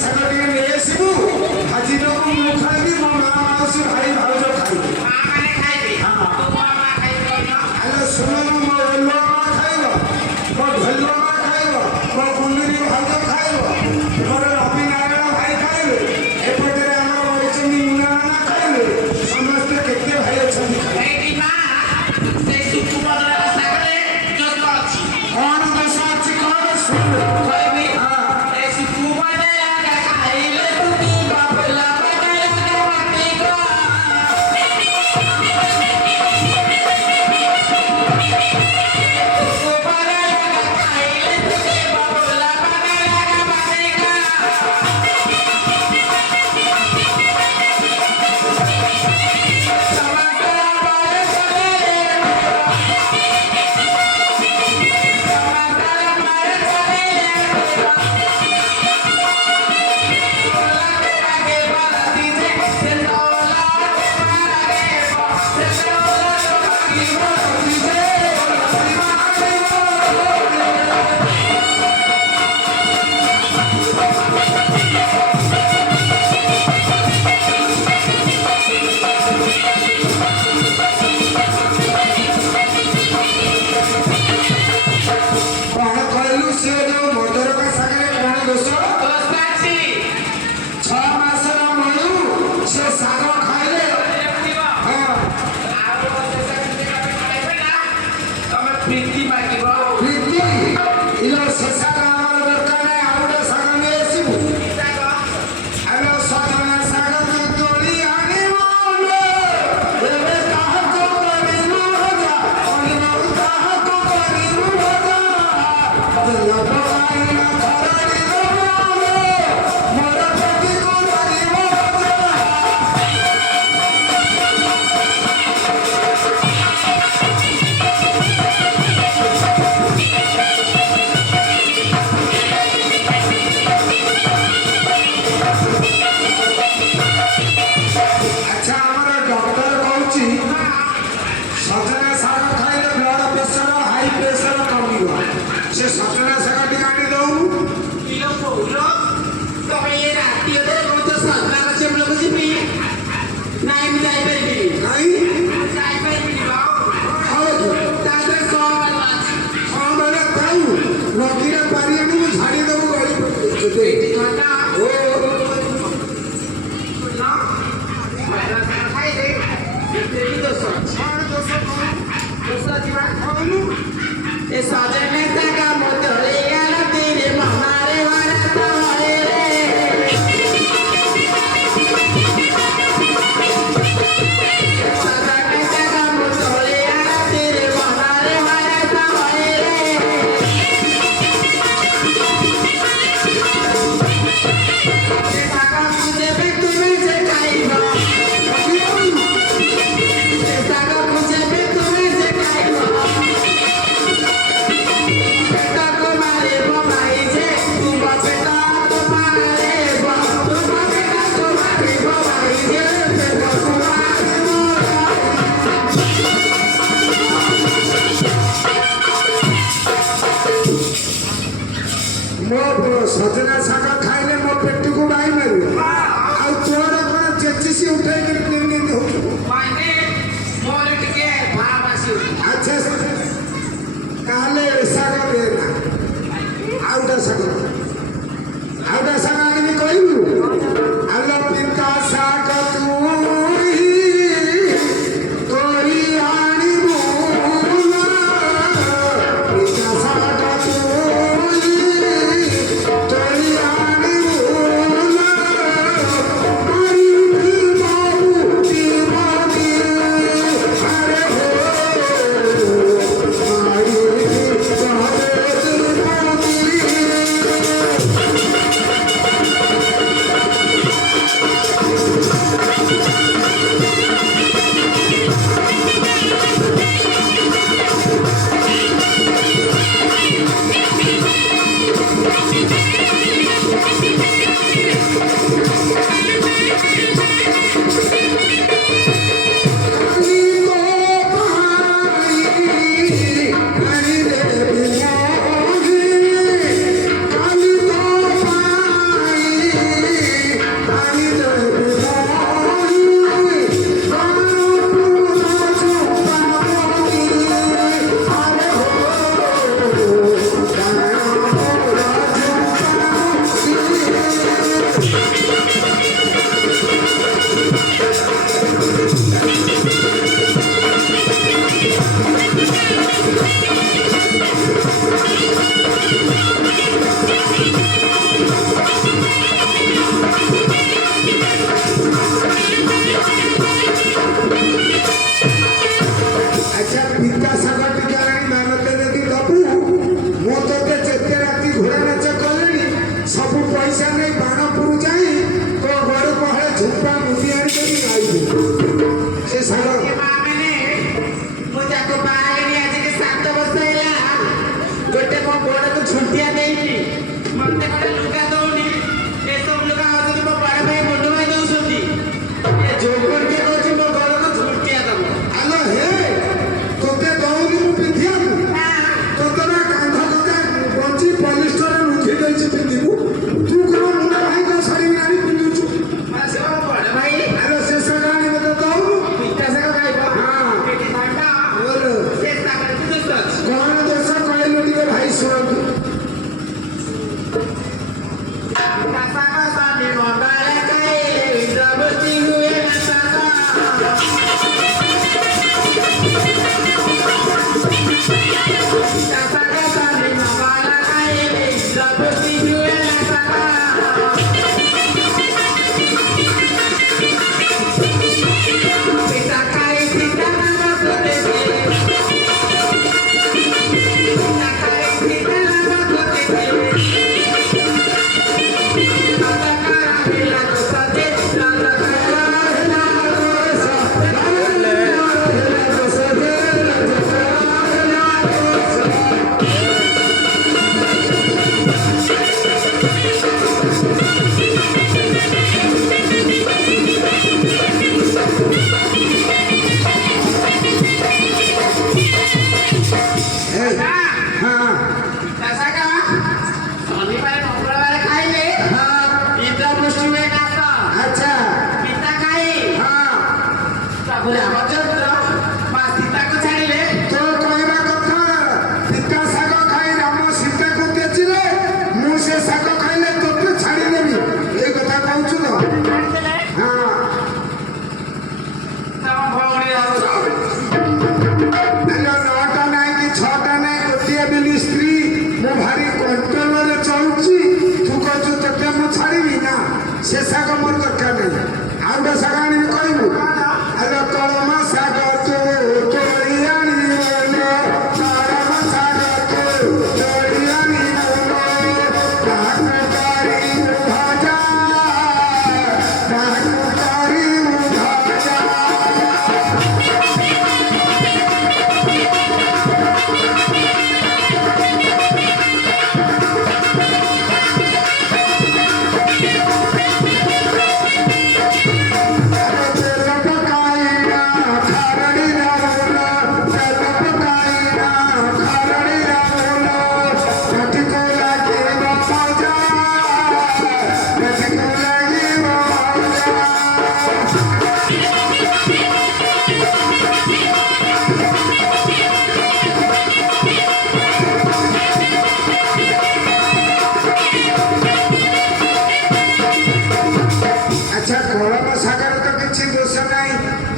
ଶାଗ ଟିକେ ନେଇ ଆସିବୁ ଭାଜି ଦବୁ ମୁଁ ଖାଇବି ମୋ ମା ମାଉସୀ ଭାଇ ଭାଉଜ ଖାଇବେ ଆଲୋ ଶୁଣ ମୋ ଏଲୁଆ ମା ଖାଇବ ମୋ ଢୋଲୁଆ ମା ଖାଇବ ମୋ ଗୁଣ୍ଡୁରି ଭାଉଜ ଖାଇବ ମୋର ରବି ନାରାୟଣ ଭାଇ ଖାଇବେ ଏପଟରେ ଆମର ରହିଛନ୍ତି ମୁନା ନାନା ଖାଇବେ ସମସ୍ତେ କେତେ ଭାଇ ଅଛନ୍ତି କଣ ଦୋଷ ଅଛି କଣ ଶୁଣ सजना शाग खाइले मो पेट को बाई मारियो आ तोर कोन चेचिसी उठै के निंदी हो माने मोर टिके भाव आसी अच्छा काले शाग देना आउडा शाग आनी कहू आलो पिंका शाग तू ପିତା ପୁଷ୍ଟି ହୁଏ ଘାସ ଆଚ୍ଛା ପିତା ଖାଇ ହଁ ତାପରେ ରାମଚନ୍ଦ୍ର ମା ସୀତାକୁ ଛାଡ଼ିଲେ। ତୋ କହିବା କଥା ପିତା ଶାଗ ଖାଇ ରାମ ସୀତାକୁ ତେଜିଲେ ମୁଁ ସେ ଶାଗ ଖାଇଲେ ତୋତେ ଛାଡ଼ିଦେବି ଏଇ କଥା କହୁଛୁ ତ ଛାଡ଼ିଦେଲେ ହଁ ତମ ଭଉଣୀ ରାମ ନଅଟା ନାହିଁ କି ଛଅଟା ନାହିଁ ଗୋଟିଏ ବୋଲି ସ୍ତ୍ରୀ ମୁଁ ଭାରି କଣ୍ଟ୍ରୋଲରେ ଚଳୁଛି ତୁ କହୁଛୁ ତୋତେ ମୁଁ ଛାଡ଼ିବି ନା ସେ ଶାଗ ମୋର ଦରକାର ନାହିଁ ଆଉ ଗୋଟେ ଶାଗ ଆଣିବି କହିବୁ ଆରେ କଳମ ଶାଗ ତୁ ତୋଳି ଆଣିବ କଳମ ଶାଗ ତୁ ତୋଳି ଆଣିବ ତାକୁ କରିବୁ ଭଜା ତାକୁ କରିବୁ ଭଜା ଆଚ୍ଛା କଳମ ଶାଗର ତ କିଛି ଦୋଷ ନାହିଁ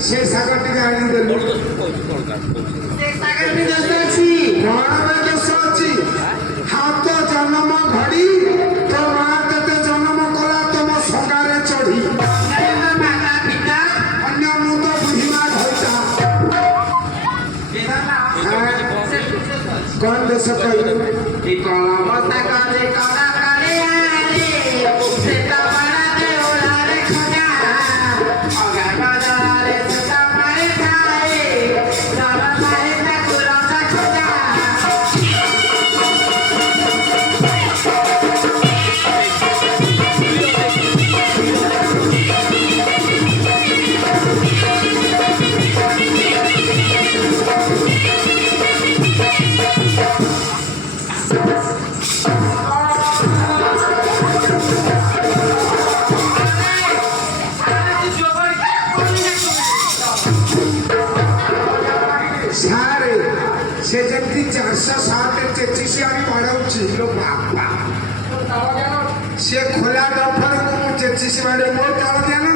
ସେ ଶାଗ ଟିକେ ଆଣିଦେଲୁ ସେ ଶାଗରେ ବି ଦୋଷ ଅଛି। କଣ ବା ଦୋଷ ଅଛି ହାତ ଜନ୍ମ ଘଡ଼ି ତୋ ମା ତତେ ଜନ୍ମ କଲା ତମ ସଙ୍ଗାରେ ଚଢି ମାତା ପିତା ଅନ୍ୟ ମୁଁ ତ ବୁଢ଼ୀମା ଘଇଟା କଣ ଦୋଷ କହିଲୁ କଳମ ଶାଗରେ କଳା କାଳିଆରେ ସେଟା ବାଡ଼ାରେ ଓଳାରେ ଖଜା ଅଗା ଗଜରେ ସେଟା ମାରେ ଖାଏ ଜଳ ମାରେ ତାକୁ ରଜା ଖଜା। ସାରେ ସେ ଯେମିତି 407 ଆଣି ବାଡ଼ଉଛି ଲୋ ବାପା ସେ ଖୋଲା ଡଫରକୁ ମୁଁ 33 ବାଡ଼େ ମୋ ତାଳ ଜ୍ଞାନ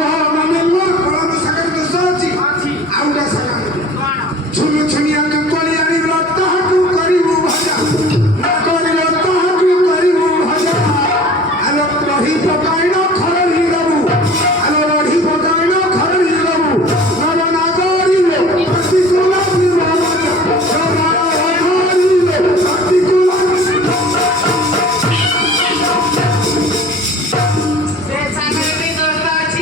ନା ମାନେ କଳମ ଶାଗର ଦୋଷ ଅଛି ଆଉ ଗୋଟେ ଶାଗ ଛୁନୁ ଛୁନିଆ କଙ୍କଳି ଆଣିଲ ତାହାକୁ କରିବୁ ଭଜା ନା କରିଲ ତାହାକୁ କରିବୁ ଭଜା ଆଲୋ ରହି ପକାଇଲ ଖରଳି ଦବୁ ଆଲୋ ରହି ପକାଇଲ ଖରଳି ଦବୁ ନବ ନାଗରିଲେ ପ୍ରତିକୂଳ ସେ ଶାଗରେ ବି ଦୋଷ ଅଛି।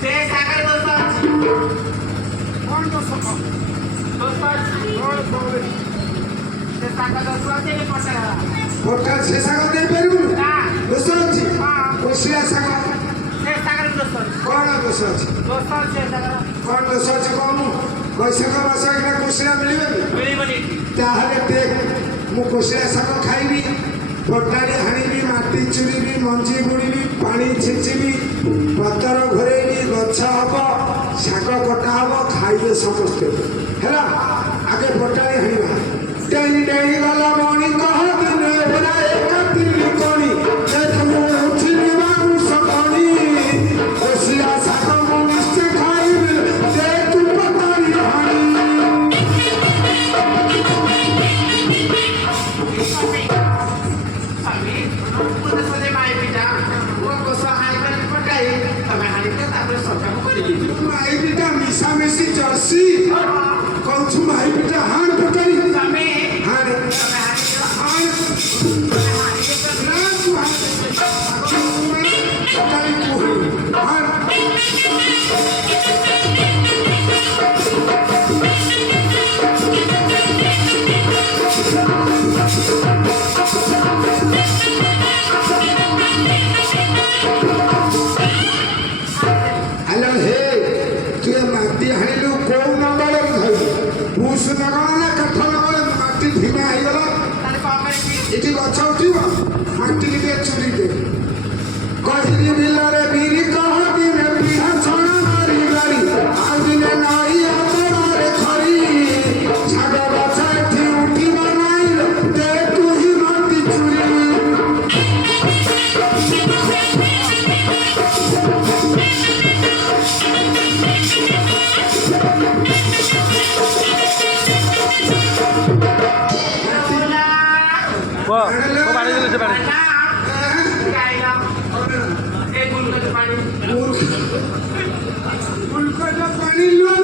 ସେ ଶାଗରେ ଦୋଷ ଅଛି। ସେ ଶାଗ ଦୋଷ ଅଛି ପଟା ପଟା ସେ ଶାଗ ଦେଇପାରିବୁ ନା ଦୋଷ ଅଛି କୋଶିଆ ଶାଗ ସେ ଶାଗରେ ଦୋଷ ଅଛି। କଣ ଦୋଷ ଅଛି ଦୋଷ ଅଛି ସେ ଶାଗର କଣ ଦୋଷ ଅଛି କହୁନୁ ବୈଶାଖ ମାସ ଏଇଟା କୋଶିଆ ମିଳିବନି ମିଳିବନି। ତାହେଲେ ଦେଖ ମୁଁ କୋଶିଆ ଶାଗ ଖାଇବି ପଟାଳି ହାଣିବି ମାଟି ଚୁରିବି ମଞ୍ଜି ବୁଣିବି ପାଣି ଛିଞ୍ଚିବି ପତର ଘୋରେଇବି ଗଛ ହବ ଶାଗ କଟା ହବ ଖାଇବେ ସମସ୍ତେ ହେଲା ଆଗେ ପଟାଳି ହାଣିବା ଡେଇଁ ଡେଇଁ ଗଲା ମଣି କହ ଦିନେ ପୁରା ଏକାତିରି କଣି ଦେଖ ମୁଁ ଉଠିଲି ବାଉଁଶ କଣି କୋଶିଆ ଶାଗ ମୁଁ ନିଶ୍ଚୟ ଖାଇବି ଦେ ତୁ ପଟାଳି ହାଣି ମାଇପିଟା ମିଶାମିଶି ଜର୍ସି କହୁଛୁ ମାଇପି ନହେଲେ କାଠ ନହେଲେ ମାଟି ଢିମା ହେଇଗଲା ତାହେଲେ କଣ କରିବି? ଏଠି ଗଛ ଉଠିବ ମାଟିକି ଟିକେ ଚୁରି ଦେ କହିଲି ବିଲରେ ବିରି କହଦିନେ ପିଢା ଛଣା ମାରି ଗାଡ଼ି ଆଉ ଦିନେ ନଈ ଅତରରେ ଖରି ଶାଗ ଗଛ ଏଠି ଉଠିବ ନାହିଁ ଦେ ତୁ ହିଁ ମାଟି ଚୁରି ପାଣି ଦେଲେ ସେ ପାଣି ଗୁଲକୋଜ ପାଣି ନୁହଁ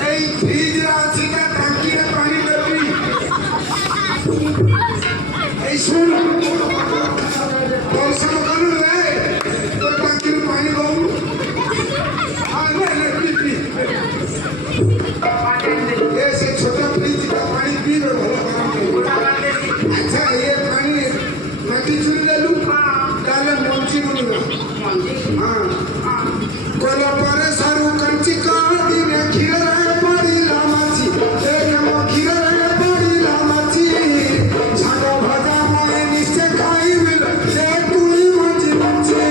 ଏଇ ଫ୍ରିଜରେ ଅଛି ତା ଟାଙ୍କିରେ ପାଣି ଦେବି ଏଇ ଶୁଣ ପରିଶ୍ରମ କଲୁ ରେ ତୋ ଟାଙ୍କିରୁ ପାଣି ଦଉନୁ ଏ ସେ ଛୋଟ ଫ୍ରିଜ ତା ପାଣି ପିଇବେ ଭଲ ଆଚ୍ଛା ଏ ପାଣି ମାଟି ଚୁରି ଦେଲୁ ତାହେଲେ ମଞ୍ଜି ବୁଣିବା ହଁ କଲା ପରେ ସାରୁ କାଞ୍ଚି ଦିନେ କ୍ଷୀରରେ ପଡ଼ିଲା ମାଛି ମୋ କ୍ଷୀରରେ ପଡ଼ିଲା ମାଛି ଶାଗ ଭଜା ମୁଁ ନିଶ୍ଚୟ ଖାଇବି ସେ ତୁଇ ମଞ୍ଜି ମଞ୍ଜି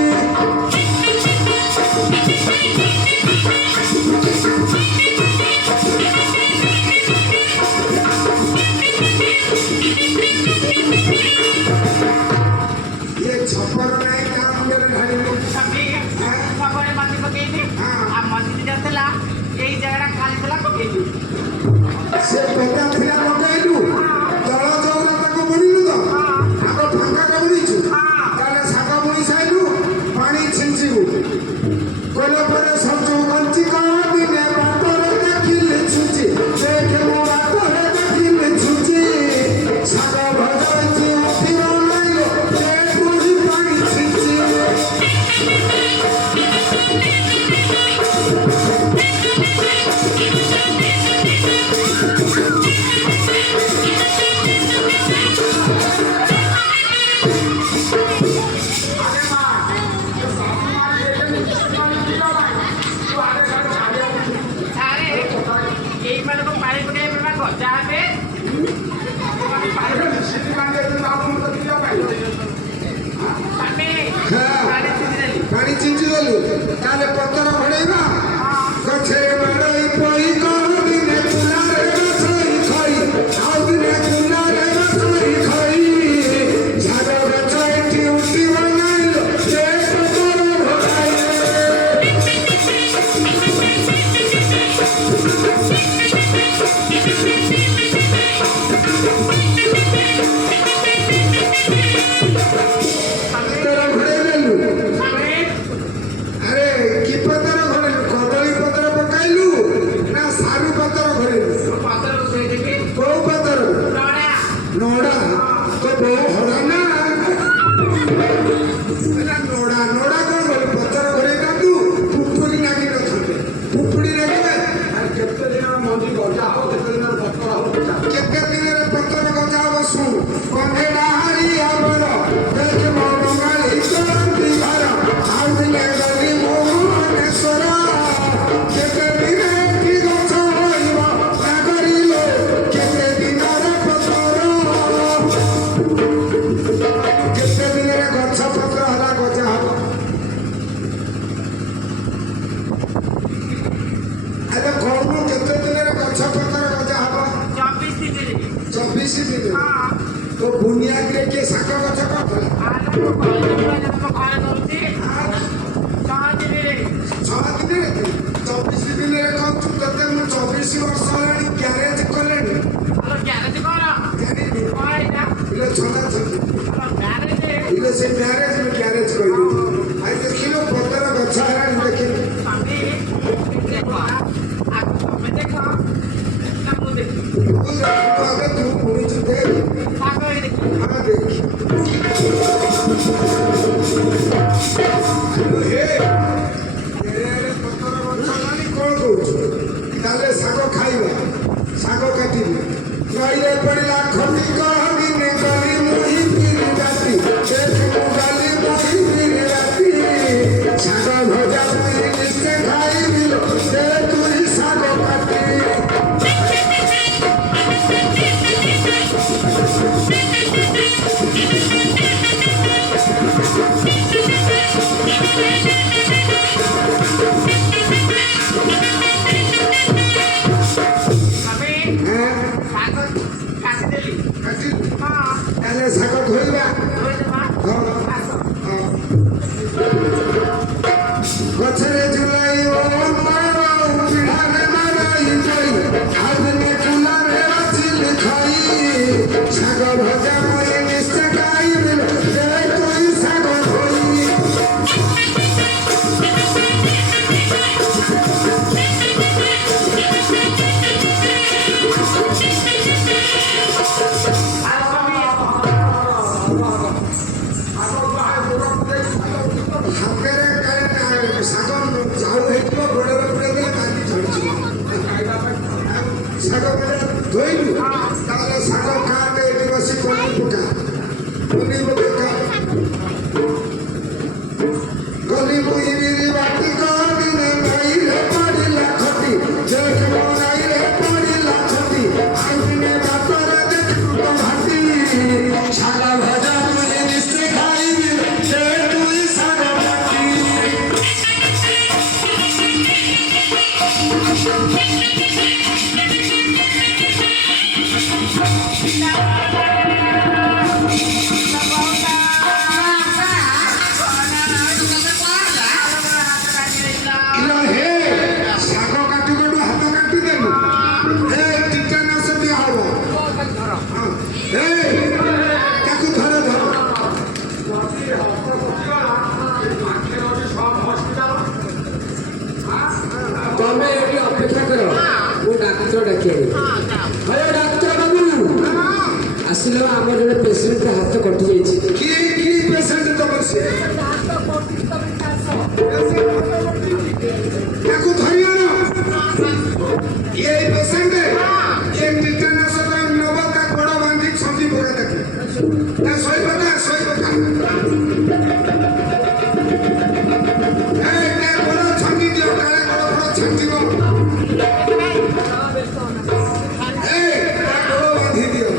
ये छप्पर नहीं काम मेरे ढाली में ସବୁବେଳେ ମଞ୍ଜି ପକେଇଲି ଆଉ ମଞ୍ଜି ଯୋଉ ଥିଲା ଏଇ ଜାଗାଟା ଖାଲି ଥିଲା ପକେଇଲି से पता थिला पकाइलु तळ चौरा ताको बुଣିलु तो आगो फांका बुଣିछु ताले सागा बुଣି साइलु पानी छिंचिबु कोला परे सबजो कंची का दिने बातरे देखिले छुची देखे मो बातरे देखिले छुची सागा भजाची उठिरो नाइलो ए पुरी पानी छिंची ଆରେ ଏଇମାନଙ୍କୁ ପାଣି ପକେଇବା ଗଜା ହେବେ ଆମେ ପାଣି ଛିଞ୍ଚିଦେଲି ପାଣି ଚିଞ୍ଚି ଦେଲୁ ତାହେଲେ ପତର ଘୋଡ଼େଇବା ଗଛରେ ବାଡ଼େଇ ପଇ ଦିନେ ଚୁଲାରେ ଗଛଇ ଖଇ ଆଉ ଦିନେ ଚୁଲାରେ ଗଛଇ ଖଇ ଝାଡ଼ ଗଛ ଏଠି ଉଠିବ ନାହିଁ ସେ ପତର ଘୋଡ଼ାଇଲେ ପତର ଘୋଡ଼େଇ ଦେଲୁ ଆରେ କି ପତର ଘୋଡ଼େଇଲୁ କଦଳୀ ପତର ପକାଇଲୁ ନା ସାରୁ ପତର ଘୋଡ଼େଇଲୁ ପତ୍ରକୁ ଶୋଇଦେବି କୋଉ ପତର ନଡ଼ା ନଡ଼ା ତ ବୋଉ ହଡ଼ା ନା ନଡ଼ା ନଡ଼ା କଣ କଲୁ ପତର ଘୋଡ଼େଇ କାଟୁ ପୁପୁଡ଼ି ନାଗି ନଥାନ୍ତେ ପୁପୁଡ଼ି ନାଗିବେ ଆରେ କେତେ ଦିନର ମଞ୍ଜି ଗଜା ହବ କେତେ ଦିନର ପତର ହବ କେତେ ଦିନରେ ପତର ଗଜା ହବ ଶୁଣୁ କନ୍ଧେ ଡାହାରି ଆମର ଦେଖ ମୋ ବଙ୍ଗାଳୀ କରନ୍ତି ଘର ଆଉ ଦିନେ ଗଲି ଭୁବନେଶ୍ୱର କେତେ ଦିନେ କି ଗଛ ରହିବ ନାଗରିଲୋ କେତେ ଦିନର ପତର କେତେ ଦିନରେ ଗଛ ପତ୍ର ହେଲା ଗଜା ହବ ଆରେ କହୁନୁ କେତେ ଦିନରେ ଗଛ ପତ୍ର ଗଜା ହବ 24 ଦିନରେ 24 ଦିନ ହଁ ତ ବୁନିଆଦିରେ କିଏ ଶାଗ ଗଛ କରିଥିଲା ଆରେ ମୋ ଘରେ ଦଉଛି 6 ଦିନରେ 6 ଦିନରେ 24 ଦିନରେ କହୁଛୁ ତତେ ମୁଁ 24 ବର୍ଷ ହେଲାଣି ଗ୍ୟାରେଜ କଲେଣି ଆଲୋ ଗ୍ୟାରେଜ କଣ ଜାଣିନି କଣ ଏଇଟା ଇଲେ ଛଡ଼ା ଛଡ଼ି ଆଲୋ ଗ୍ୟାରେଜ ଇଲେ ସେ ମ୍ୟାରେଜ ମୁଁ ଗ୍ୟାରେଜ କହିଲି ଆଇ ଦେଖିଲୁ ପତର ଗଛ ହେଲାଣି ଦେଖିଲୁ ସ୍ୱାମୀ ଦେଖ ଆଗ ତମେ ଦେଖ ନା ମୁଁ ଦେଖିବି ତୁ ଦେଖିଲୁ ଆଗେ ତୁ ପୁଣିଛୁ ଦେଖ ଆଗ ଏଇ ଦେଖିବି ହଁ ଦେଖ ହେ ଏରେ ପତର ଗଛ ହେଲାଣି କଣ କହୁଛୁ ତାହେଲେ ଶାଗ ଖାଇବା ଶାଗ କାଟିବି ନଈରେ ପଡ଼ିଲା ଖଟି ଦିନେ ଗଲି ମୁହିଁ ପିରି ରାତି ମୁଁ ଗଲି ମୁହିଁ ପିରି ରାତି ଶାଗ ଭଜା ପୁରୀ ନିଶ୍ଚୟ ଖାଇବି ସେ ତୁଇ ଶାଗ କାଟି ଶାଗ କାଟିଦେଲି କାଟି ହଁ ତାହେଲେ ଶାଗ ଧୋଇବା ଧୋଇଦେବା ଆସ ଗଛରେ ଝୁଲାଇ ପିଢ଼ାରେ ମାରାଇ ଯାଇ ଆଉ ଦିନେ ଚୁଲାରେ ବାଛିଲି ଖାଇ ଶାଗ ଭଜା କରି ନିଶ୍ଚୟ ଖାଇବି ତୁଇ ଶାଗ ଧୋଇ ହାତରେ କାଳେ ଶାଗ ଝାଉ ହେଇଥିବ ଗୋଡ଼ରେ ପୁରେଇ ଦେଲେ କାନ୍ଦି ଝଡ଼ିଯିବ ଶାଗ ଭଜା ଧୋଇଲୁ ତାହେଲେ ଶାଗ ଖାଆଟେ ଏଠି ବସି କନି ପକା ଗଲି ବୁହିବିରି ବାଟି କରିନେ ନଈରେ ପଡ଼ିଲା ଖଟି ଦେଖିବ ନଈରେ ପଡ଼ିଲା ଖଟି ଆଉ ଦିନେ ବାଟରେ ଦେଖିବୁ ଭାଟି ଶାଗ ଭଜା ତୁଇ ନିଶ୍ଚୟ ଖାଇବି ସେ ତୁଇ ଶାଗ ଭାଟି ଇଲୋ ହେ ଶାଗ କାଟୁ କାଟୁ ହାତ କାଟିଦେଲୁ ହେ ଟିଟାନସ ଦିଆହବ ହଁ ହେ ତାକୁ ଧର ଧର ତମେ ଏଠି ଅପେକ୍ଷା କର ମୁଁ ଡାକ୍ତର ଡାକିବି ହରେ ଡାକ୍ତର ବାବୁ ଆସିଲ ଆମର ଜଣେ ପେସେଣ୍ଟର ହାତ କଟି ଯାଇଛି କି ପେସେଣ୍ଟ ତମର ସେ ତାକୁ ଧରି ଆଣ ଏ ପେସେଣ୍ଟ ଏ ଟିଟାନସ ନବ ତା ଗୋଡ଼ ବାନ୍ଧି ଛନ୍ଦି ପକା ତାକୁ ତା ଶୋଇ ପକା ତା ଗୋଡ଼ ଛନ୍ଦି ଦିଅ କାଳେ ଗୋଡ଼ ଛନ୍ଦିବ ତା ଗୋଡ଼ ବାନ୍ଧି ଦିଅ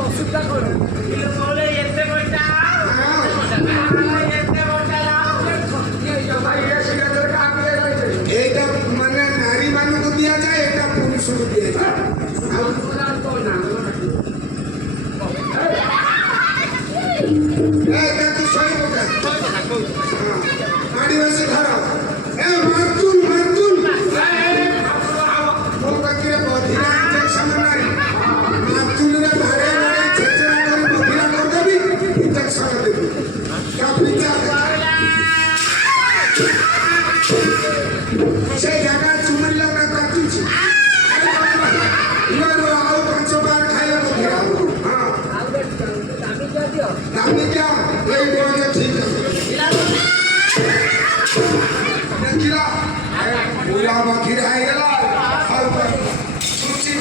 ଅସୁବିଧା କଣ ଏତେ ବଟା এইটা মানে নারী মানুষ দিয়া যায় এটা পুরুষকে দিয়া যায় তাকে শোয় পকা আদিবাসী ধর এ মাতুল মাতুল ମୋ ପାଖରେ ବଧିରା ଇଞ୍ଜେକ୍ସନ ନାହିଁ ମାତୁଲରେ ଭାଡ଼େ ଭାଡ଼େ ଛେଚରା କରି ବଧିରା କରିଦେବି ଇଞ୍ଜେକ୍ସନ ଦେବି ତା ପିତା ସେ ଜାଗା ଚୁମିଲା ତା କାଟୁଛି ଆଉ 5 ବାର ଖାଇବା ବଧିରା ହଁ ଦାମିକିଆ ଏଇ ବଡ଼ ଠିକ ଦେଖିଲା ପୁରା ବଧିରା ହେଇଗଲା ସୂଚି